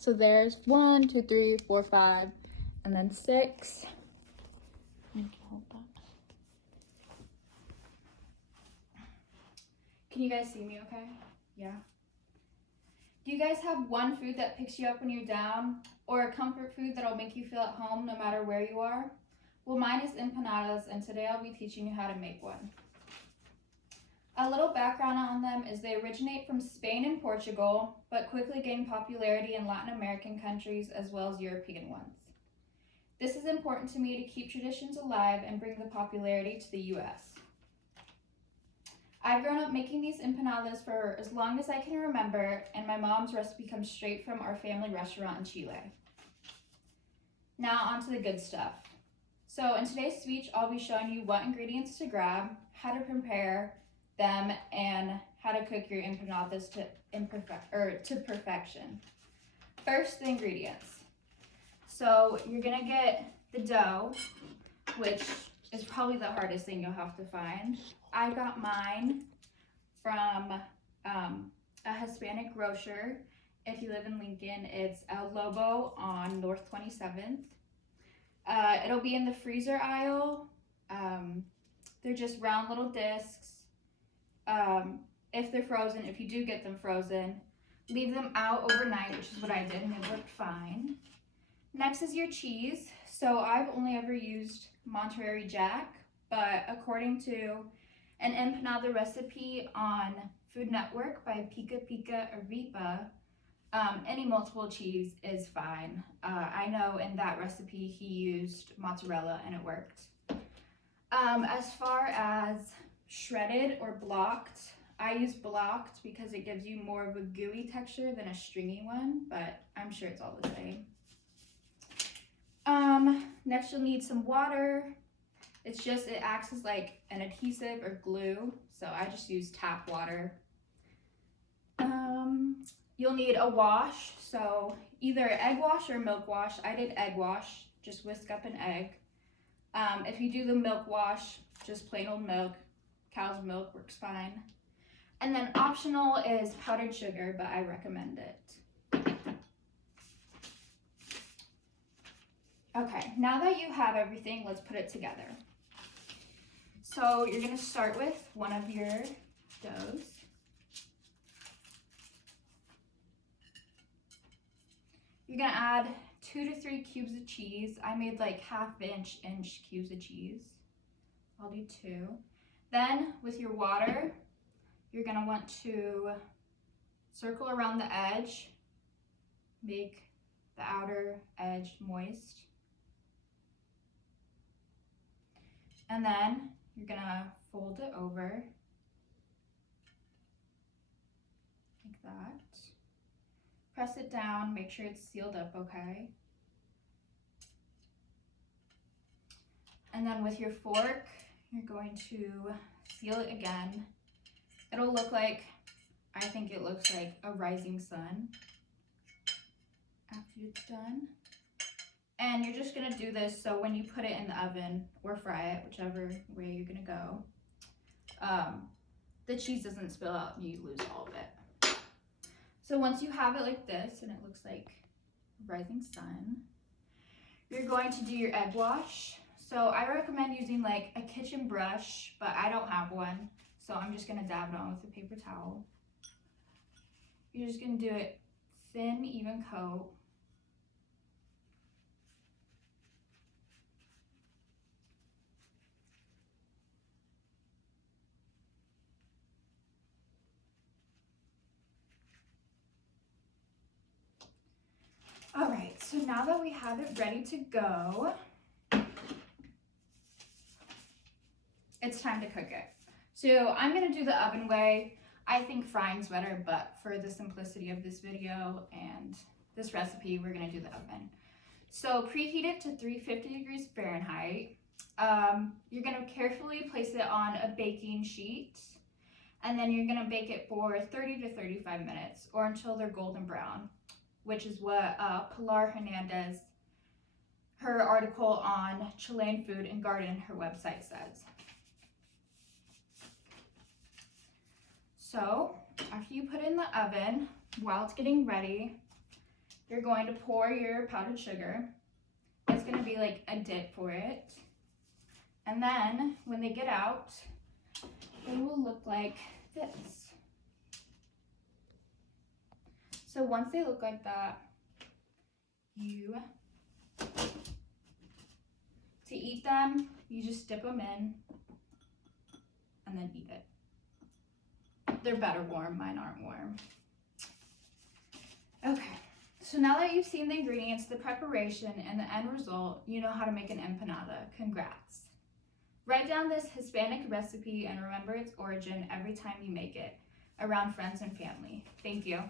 So there's 1, 2, 3, 4, 5, and then 6. Can you guys see me okay? Yeah. Do you guys have one food that picks you up when you're down, or a comfort food that'll make you feel at home no matter where you are? Well, mine is empanadas, and today I'll be teaching you how to make one. A little background on them is they originate from Spain and Portugal, but quickly gained popularity in Latin American countries as well as European ones. This is important to me to keep traditions alive and bring the popularity to the US. I've grown up making these empanadas for as long as I can remember, and my mom's recipe comes straight from our family restaurant in Chile. Now on to the good stuff. So in today's speech, I'll be showing you what ingredients to grab, how to prepare them, and how to cook your empanadas to perfection. First, the ingredients. So you're gonna get the dough, which is probably the hardest thing you'll have to find. I got mine from a Hispanic grocer. If you live in Lincoln, it's El Lobo on North 27th. It'll be in the freezer aisle. They're just round little discs. If they're frozen, if you do get them frozen, leave them out overnight, which is what I did, and it worked fine. Next is your cheese. So I've only ever used Monterey Jack, but according to an empanada recipe on Food Network by Pica Pica Arepa, any multiple cheese is fine. I know in that recipe he used mozzarella and it worked. As far as shredded or blocked, I use blocked because it gives you more of a gooey texture than a stringy one, but I'm sure it's all the same. Next you'll need some water. It acts as like an adhesive or glue, so I just use tap water. You'll need a wash, so either egg wash or milk wash. I did egg wash, just whisk up an egg. If you do the milk wash, just plain old milk, cow's milk works fine. And then optional is powdered sugar, but I recommend it. Okay, now that you have everything, let's put it together. So you're gonna start with one of your doughs. You're gonna add 2 to 3 cubes of cheese. I made like 1/2 inch cubes of cheese. I'll do 2. Then with your water, you're gonna want to circle around the edge, make the outer edge moist. And then you're gonna fold it over like that. Press it down, make sure it's sealed up okay. And then with your fork, you're going to seal it again. It'll look like, I think it looks like a rising sun after it's done. And you're just gonna do this so when you put it in the oven or fry it, whichever way you're gonna go, the cheese doesn't spill out and you lose all of it. So once you have it like this and it looks like a rising sun, you're going to do your egg wash. So I recommend using like a kitchen brush, but I don't have one, so I'm just gonna dab it on with a paper towel. You're just gonna do it thin, even coat. All right, so now that we have it ready to go, it's time to cook it. So I'm gonna do the oven way. I think frying's better, but for the simplicity of this video and this recipe, we're gonna do the oven. So preheat it to 350 degrees Fahrenheit. You're gonna carefully place it on a baking sheet, and then you're gonna bake it for 30 to 35 minutes or until they're golden brown, which is what Pilar Hernandez, her article on Chilean food and garden, her website says. So after you put it in the oven, while it's getting ready, you're going to pour your powdered sugar. It's going to be like a dip for it. And then when they get out, they will look like this. So once they look like that, to eat them, you just dip them in and then eat it. They're better warm, mine aren't warm. Okay, so now that you've seen the ingredients, the preparation, and the end result, you know how to make an empanada. Congrats. Write down this Hispanic recipe and remember its origin every time you make it around friends and family. Thank you.